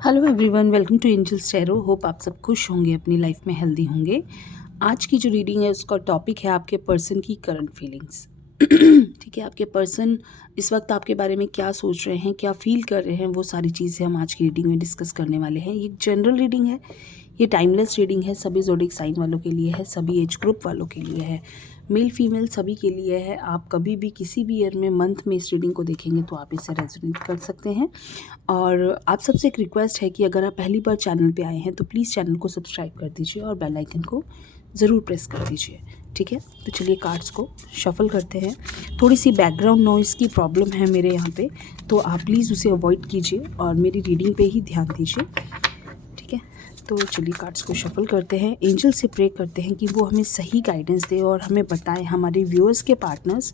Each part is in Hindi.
Hello everyone, welcome to Angels Tarot. Hope आप सब खुश होंगे, अपनी लाइफ में हेल्दी होंगे। आज की जो रीडिंग है उसका टॉपिक है आपके पर्सन की करंट फीलिंग्स। ठीक है, आपके पर्सन इस वक्त आपके बारे में क्या सोच रहे हैं, क्या फील कर रहे हैं, वो सारी चीज़ें हम आज की रीडिंग में डिस्कस करने वाले हैं। ये एक जनरल रीडिंग है, ये टाइमलेस रीडिंग है, सभी ज़ोडिक साइन वालों के लिए है, सभी एज ग्रुप वालों के लिए है, मेल फीमेल सभी के लिए है। आप कभी भी किसी भी ईयर में मंथ में इस रीडिंग को देखेंगे तो आप इसे रेजोनेट कर सकते हैं। और आप सबसे एक रिक्वेस्ट है कि अगर आप पहली बार चैनल पे आए हैं तो प्लीज़ चैनल को सब्सक्राइब कर दीजिए और बेल आइकन को ज़रूर प्रेस कर दीजिए। ठीक है, तो चलिए कार्ड्स को शफल करते हैं। थोड़ी सी बैकग्राउंड नॉइज़ की प्रॉब्लम है मेरे यहाँ पे, तो आप प्लीज़ उसे अवॉइड कीजिए और मेरी रीडिंग पे ही ध्यान दीजिए। ठीक है, तो चलिए कार्ड्स को शफल करते हैं। एंजल से प्रे करते हैं कि वो हमें सही गाइडेंस दे और हमें बताएं हमारे व्यूअर्स के पार्टनर्स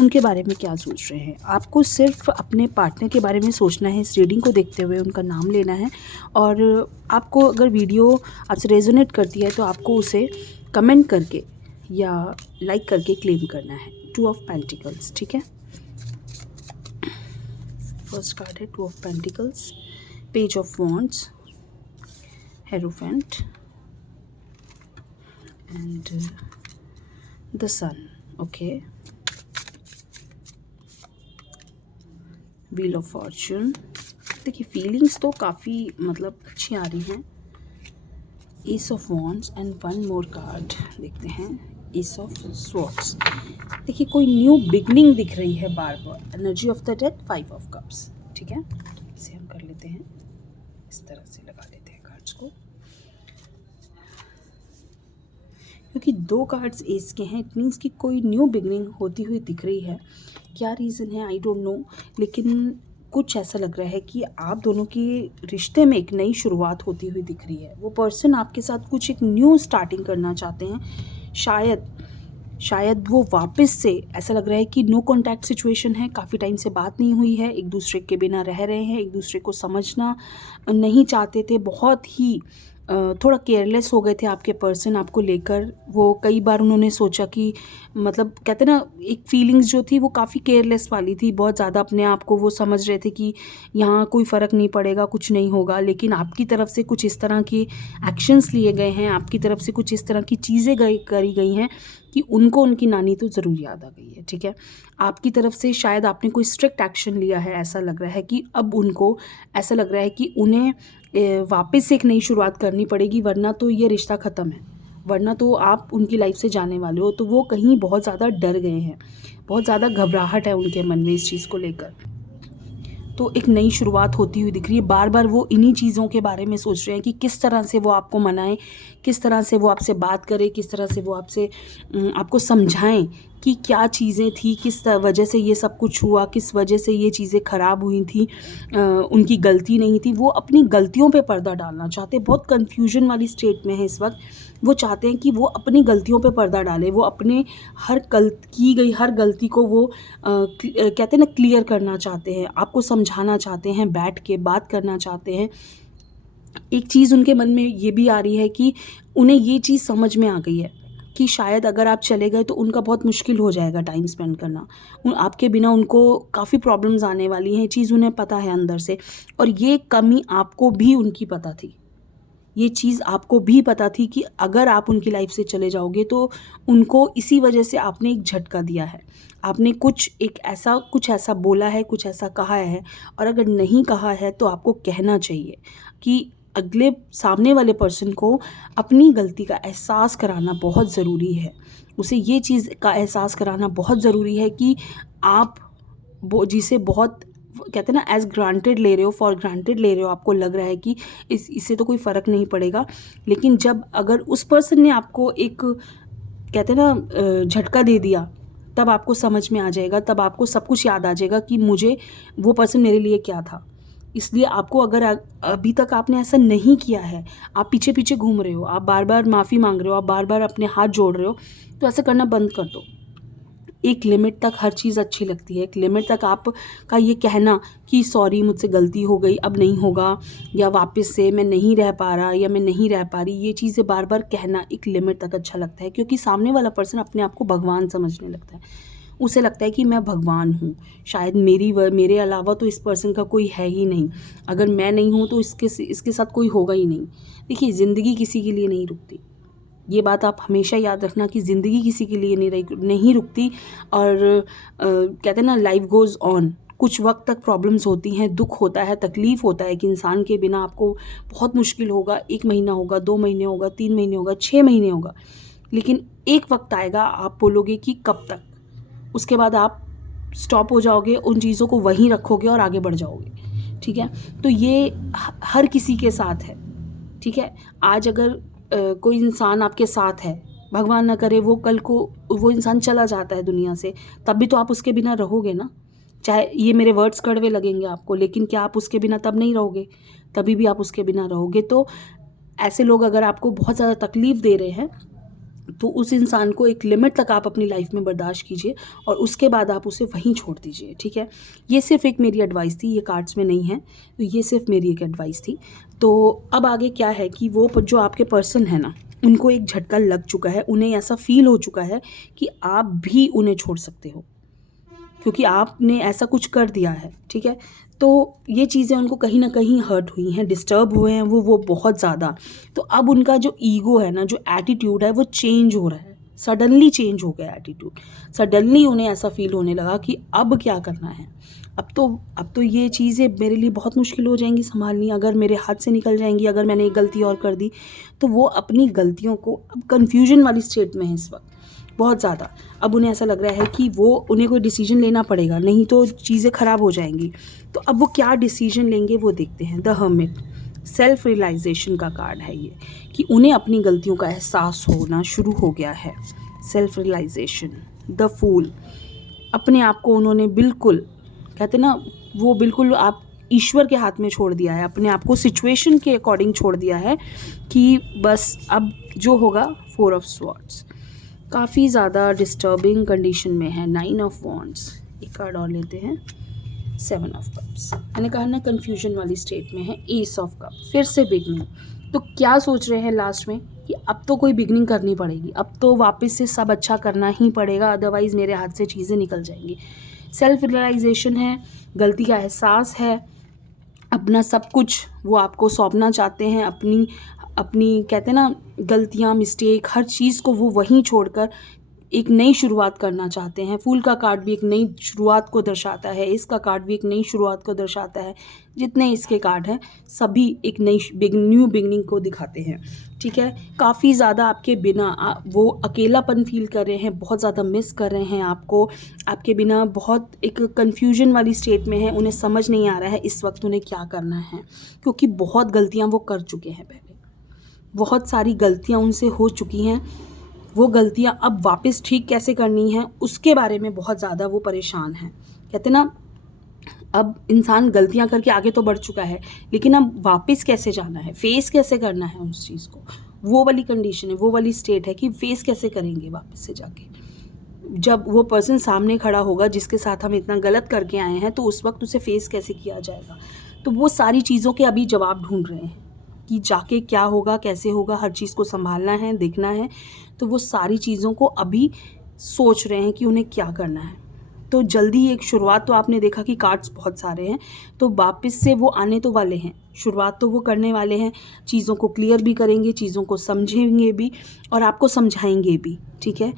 उनके बारे में क्या सोच रहे हैं। आपको सिर्फ अपने पार्टनर के बारे में सोचना है, इस रीडिंग को देखते हुए उनका नाम लेना है। और आपको अगर वीडियो आपसे रेजोनेट करती है तो आपको उसे कमेंट करके या लाइक करके क्लेम करना है। 2 ऑफ पेंटिकल्स। ठीक है, फर्स्ट कार्ड है 2 of pentacles, page of wands, Hierophant and the Sun. Okay, Wheel of Fortune. देखिए फीलिंग्स तो काफ़ी मतलब अच्छी आ रही हैं। Ace of Wands and one more card देखते हैं, Ace of Swords। देखिए कोई न्यू बिगनिंग दिख रही है बार बार। Energy of the death, 5 of cups. ठीक है, इसे हम कर लेते हैं, इस तरह से लगा लेते हैं कार्ड्स को। क्योंकि 2 कार्ड्स एस के हैं, इट मीन्स कि कोई न्यू बिगनिंग होती हुई दिख रही है। क्या रीज़न है आई डोंट नो, लेकिन कुछ ऐसा लग रहा है कि आप दोनों की रिश्ते में एक नई शुरुआत होती हुई दिख रही है। वो पर्सन आपके साथ कुछ एक न्यू स्टार्टिंग करना चाहते हैं। शायद वो वापस से, ऐसा लग रहा है कि नो कॉन्टैक्ट सिचुएशन है, काफ़ी टाइम से बात नहीं हुई है, एक दूसरे के बिना रह रहे हैं, एक दूसरे को समझना नहीं चाहते थे, बहुत ही थोड़ा केयरलेस हो गए थे आपके पर्सन आपको लेकर। वो कई बार उन्होंने सोचा कि मतलब कहते ना, एक फीलिंग्स जो थी वो काफ़ी केयरलेस वाली थी, बहुत ज़्यादा अपने आप को वो समझ रहे थे कि यहाँ कोई फ़र्क नहीं पड़ेगा, कुछ नहीं होगा। लेकिन आपकी तरफ से कुछ इस तरह के एक्शंस लिए गए हैं, आपकी तरफ से कुछ इस तरह की चीज़ें करी गई हैं कि उनको उनकी नानी तो ज़रूर याद आ गई है। ठीक है, आपकी तरफ से शायद आपने कोई स्ट्रिक्ट एक्शन लिया है। ऐसा लग रहा है कि अब उनको ऐसा लग रहा है कि उन्हें वापस से एक नई शुरुआत करनी पड़ेगी, वरना तो ये रिश्ता ख़त्म है, वरना तो आप उनकी लाइफ से जाने वाले हो। तो वो कहीं बहुत ज़्यादा डर गए हैं, बहुत ज़्यादा घबराहट है उनके मन में इस चीज़ को लेकर। तो एक नई शुरुआत होती हुई दिख रही है। बार बार वो इन्हीं चीज़ों के बारे में सोच रहे हैं कि किस तरह से वो आपको मनाएं, किस तरह से वो आपसे बात करें, किस तरह से वो आपसे आपको समझाएं कि क्या चीज़ें थी, किस वजह से ये सब कुछ हुआ, किस वजह से ये चीज़ें ख़राब हुई थी। उनकी गलती नहीं थी। वो अपनी गलतियों पे पर्दा डालना चाहते हैं, बहुत कन्फ्यूजन वाली स्टेट में है इस वक्त। वो चाहते हैं कि वो अपनी गलतियों पे पर्दा डालें, वो अपने की गई हर गलती को वो कहते हैं ना, क्लियर करना चाहते हैं, आपको समझाना चाहते हैं, बैठ के बात करना चाहते हैं। एक चीज़ उनके मन में ये भी आ रही है कि उन्हें ये चीज़ समझ में आ गई है कि शायद अगर आप चले गए तो उनका बहुत मुश्किल हो जाएगा टाइम स्पेंड करना। आपके बिना उनको काफ़ी प्रॉब्लम्स आने वाली हैं, ये चीज़ उन्हें पता है अंदर से। और ये कमी आपको भी उनकी पता थी, ये चीज़ आपको भी पता थी कि अगर आप उनकी लाइफ से चले जाओगे तो उनको इसी वजह से आपने एक झटका दिया है। आपने कुछ ऐसा बोला है, कुछ ऐसा कहा है, और अगर नहीं कहा है तो आपको कहना चाहिए कि अगले सामने वाले पर्सन को अपनी गलती का एहसास कराना बहुत ज़रूरी है। उसे ये चीज़ का एहसास कराना बहुत ज़रूरी है कि आप जिसे बहुत कहते हैं ना एज ग्रांटेड ले रहे हो, फॉर ग्रांटेड ले रहे हो, आपको लग रहा है कि इससे तो कोई फ़र्क नहीं पड़ेगा। लेकिन जब अगर उस पर्सन ने आपको एक कहते हैं ना झटका दे दिया, तब आपको समझ में आ जाएगा, तब आपको सब कुछ याद आ जाएगा कि मुझे वो पर्सन मेरे लिए क्या था। इसलिए आपको अगर अभी तक आपने ऐसा नहीं किया है, आप पीछे पीछे घूम रहे हो, आप बार बार माफ़ी मांग रहे हो, आप बार बार अपने हाथ जोड़ रहे हो, तो ऐसा करना बंद कर दो। एक लिमिट तक हर चीज़ अच्छी लगती है। एक लिमिट तक आपका ये कहना कि सॉरी मुझसे गलती हो गई, अब नहीं होगा, या वापस से मैं नहीं रह पा रहा या मैं नहीं रह पा रही, ये चीज़ें बार बार कहना एक लिमिट तक अच्छा लगता है, क्योंकि सामने वाला पर्सन अपने आप को भगवान समझने लगता है। उसे लगता है कि मैं भगवान हूँ, शायद मेरे अलावा तो इस पर्सन का कोई है ही नहीं, अगर मैं नहीं हूँ तो इसके साथ कोई होगा ही नहीं। देखिए, ज़िंदगी किसी के लिए नहीं रुकती, ये बात आप हमेशा याद रखना कि ज़िंदगी किसी के लिए नहीं रुकती। और कहते हैं ना, लाइफ गोज़ ऑन। कुछ वक्त तक प्रॉब्लम्स होती हैं, दुख होता है, तकलीफ़ होता है कि इंसान के बिना आपको बहुत मुश्किल होगा। 1 महीना होगा, 2 महीने होगा, 3 महीने होगा, 6 महीने होगा, लेकिन एक वक्त आएगा आप बोलोगे कि कब तक। उसके बाद आप स्टॉप हो जाओगे, उन चीज़ों को वहीं रखोगे और आगे बढ़ जाओगे। ठीक है, तो ये हर किसी के साथ है। ठीक है, आज अगर कोई इंसान आपके साथ है, भगवान ना करे वो कल को वो इंसान चला जाता है दुनिया से, तब भी तो आप उसके बिना रहोगे ना। चाहे ये मेरे वर्ड्स कड़वे लगेंगे आपको, लेकिन क्या आप उसके बिना तब नहीं रहोगे? तभी भी आप उसके बिना रहोगे। तो ऐसे लोग अगर आपको बहुत ज़्यादा तकलीफ़ दे रहे हैं, तो उस इंसान को एक लिमिट तक आप अपनी लाइफ में बर्दाश्त कीजिए और उसके बाद आप उसे वहीं छोड़ दीजिए। ठीक है, ये सिर्फ एक मेरी एडवाइस थी, ये कार्ड्स में नहीं है, तो ये सिर्फ मेरी एक एडवाइस थी। तो अब आगे क्या है कि वो जो आपके पर्सन है ना, उनको एक झटका लग चुका है, उन्हें ऐसा फील हो चुका है कि आप भी उन्हें छोड़ सकते हो, क्योंकि आपने ऐसा कुछ कर दिया है। ठीक है, तो ये चीज़ें उनको कहीं ना कहीं हर्ट हुई हैं, डिस्टर्ब हुए हैं वो बहुत ज़्यादा। तो अब उनका जो ईगो है ना, जो एटीट्यूड है, वो चेंज हो रहा है। सडनली चेंज हो गया एटीट्यूड, सडनली उन्हें ऐसा फील होने लगा कि अब क्या करना है। अब तो ये चीज़ें मेरे लिए बहुत मुश्किल हो जाएंगी संभालनी, अगर मेरे हाथ से निकल जाएंगी, अगर मैंने एक गलती और कर दी। तो वो अपनी गलतियों को, अब कन्फ्यूजन वाली स्टेट में है इस वक्त बहुत ज़्यादा। अब उन्हें ऐसा लग रहा है कि उन्हें कोई डिसीजन लेना पड़ेगा, नहीं तो चीज़ें ख़राब हो जाएंगी। तो अब वो क्या डिसीजन लेंगे वो देखते हैं। द हर्मिट, सेल्फ रियलाइजेशन का कार्ड है ये, कि उन्हें अपनी गलतियों का एहसास होना शुरू हो गया है। Self realisation. द फूल, अपने आप को उन्होंने बिल्कुल, कहते ना, वो बिल्कुल आप ईश्वर के हाथ में छोड़ दिया है, अपने आप को सिचुएशन के अकॉर्डिंग छोड़ दिया है कि बस अब जो होगा। 4 ऑफ स्वॉर्ड्स, काफ़ी ज़्यादा डिस्टर्बिंग कंडीशन में है। 9 ऑफ वॉन्ड्स, एक कार्ड और लेते हैं। 7 ऑफ कप्स, मैंने कहा ना कन्फ्यूजन वाली स्टेट में है। एस ऑफ कप, फिर से बिगनिंग। तो क्या सोच रहे हैं लास्ट में कि अब तो कोई बिगनिंग करनी पड़ेगी, अब तो वापस से सब अच्छा करना ही पड़ेगा, अदरवाइज़ मेरे हाथ से चीज़ें निकल जाएंगी। सेल्फ रियलाइजेशन है, गलती का एहसास है, अपना सब कुछ वो आपको सौंपना चाहते हैं, अपनी कहते हैं ना, गलतियाँ, मिस्टेक, हर चीज़ को वो वहीं छोड़कर एक नई शुरुआत करना चाहते हैं। फूल का कार्ड भी एक नई शुरुआत को दर्शाता है, इसका कार्ड भी एक नई शुरुआत को दर्शाता है। जितने इसके कार्ड हैं सभी एक न्यू बिगनिंग को दिखाते हैं। ठीक है, काफ़ी ज़्यादा आपके बिना वो अकेलापन फील कर रहे हैं, बहुत ज़्यादा मिस कर रहे हैं आपको, आपके बिना बहुत एक कन्फ्यूजन वाली स्टेट में है। उन्हें समझ नहीं आ रहा है इस वक्त उन्हें क्या करना है, क्योंकि बहुत गलतियाँ वो कर चुके हैं पहले, बहुत सारी गलतियाँ उनसे हो चुकी हैं। वो गलतियाँ अब वापस ठीक कैसे करनी है उसके बारे में बहुत ज़्यादा वो परेशान हैं। कहते ना, अब इंसान गलतियाँ करके आगे तो बढ़ चुका है, लेकिन अब वापस कैसे जाना है, फेस कैसे करना है उस चीज़ को, वो वाली कंडीशन है, वो वाली स्टेट है कि फेस कैसे करेंगे वापस से जाके। जब वो पर्सन सामने खड़ा होगा जिसके साथ हम इतना गलत करके आए हैं, तो उस वक्त उसे फेस कैसे किया जाएगा। तो वो सारी चीज़ों के अभी जवाब ढूंढ रहे हैं कि जाके क्या होगा, कैसे होगा, हर चीज़ को संभालना है, देखना है। तो वो सारी चीज़ों को अभी सोच रहे हैं कि उन्हें क्या करना है। तो जल्दी ही एक शुरुआत, तो आपने देखा कि कार्ड्स बहुत सारे हैं, तो वापस से वो आने तो वाले हैं, शुरुआत तो वो करने वाले हैं, चीज़ों को क्लियर भी करेंगे, चीज़ों को समझेंगे भी और आपको समझाएंगे भी। ठीक है,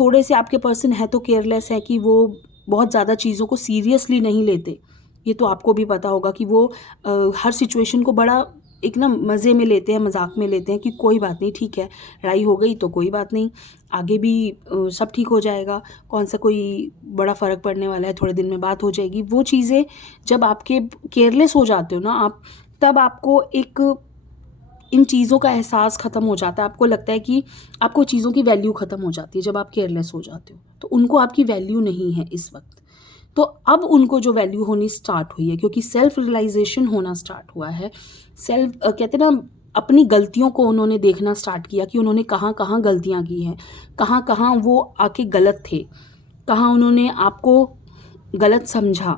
थोड़े से आपके पर्सन है तो केयरलेस है कि वो बहुत ज़्यादा चीज़ों को सीरियसली नहीं लेते। ये तो आपको भी पता होगा कि वो हर सिचुएशन को बड़ा एक ना मज़े में लेते हैं, मजाक में लेते हैं कि कोई बात नहीं, ठीक है, लड़ाई हो गई तो कोई बात नहीं, आगे भी सब ठीक हो जाएगा, कौन सा कोई बड़ा फ़र्क पड़ने वाला है, थोड़े दिन में बात हो जाएगी। वो चीज़ें जब आपके केयरलेस हो जाते हो ना आप, तब आपको एक इन चीज़ों का एहसास ख़त्म हो जाता है। आपको लगता है कि आपको चीज़ों की वैल्यू ख़त्म हो जाती है जब आप केयरलेस हो जाते हो, तो उनको आपकी वैल्यू नहीं है इस वक्त। तो अब उनको जो वैल्यू होनी स्टार्ट हुई है, क्योंकि सेल्फ रियलाइजेशन होना स्टार्ट हुआ है। कहते हैं ना, अपनी गलतियों को उन्होंने देखना स्टार्ट किया कि उन्होंने कहाँ कहाँ गलतियाँ की हैं, कहाँ कहाँ वो आके गलत थे, कहाँ उन्होंने आपको गलत समझा।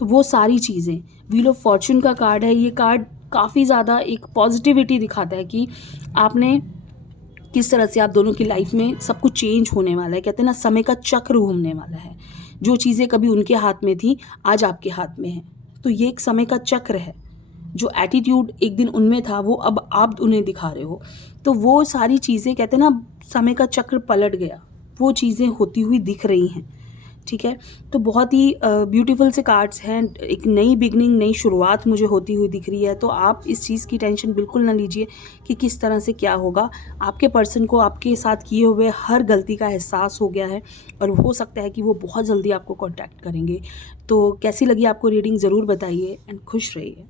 तो वो सारी चीज़ें, व्हील ऑफ फॉर्चून का कार्ड है, ये कार्ड काफ़ी ज़्यादा एक पॉजिटिविटी दिखाता है कि आपने किस तरह से आप दोनों की लाइफ में सब कुछ चेंज होने वाला है। कहते हैं ना, समय का चक्र घूमने वाला है। जो चीज़ें कभी उनके हाथ में थी आज आपके हाथ में है। तो ये एक समय का चक्र है। जो एटीट्यूड एक दिन उनमें था वो अब आप उन्हें दिखा रहे हो। तो वो सारी चीज़ें कहते हैं ना, समय का चक्र पलट गया, वो चीज़ें होती हुई दिख रही हैं। ठीक है, तो बहुत ही ब्यूटीफुल से कार्ड्स हैं। एक नई बिगनिंग, नई शुरुआत मुझे होती हुई दिख रही है। तो आप इस चीज़ की टेंशन बिल्कुल ना लीजिए कि किस तरह से क्या होगा। आपके पर्सन को आपके साथ किए हुए हर गलती का एहसास हो गया है और हो सकता है कि वो बहुत जल्दी आपको कॉन्टैक्ट करेंगे। तो कैसी लगी आपको रीडिंग ज़रूर बताइए एंड खुश रहिए।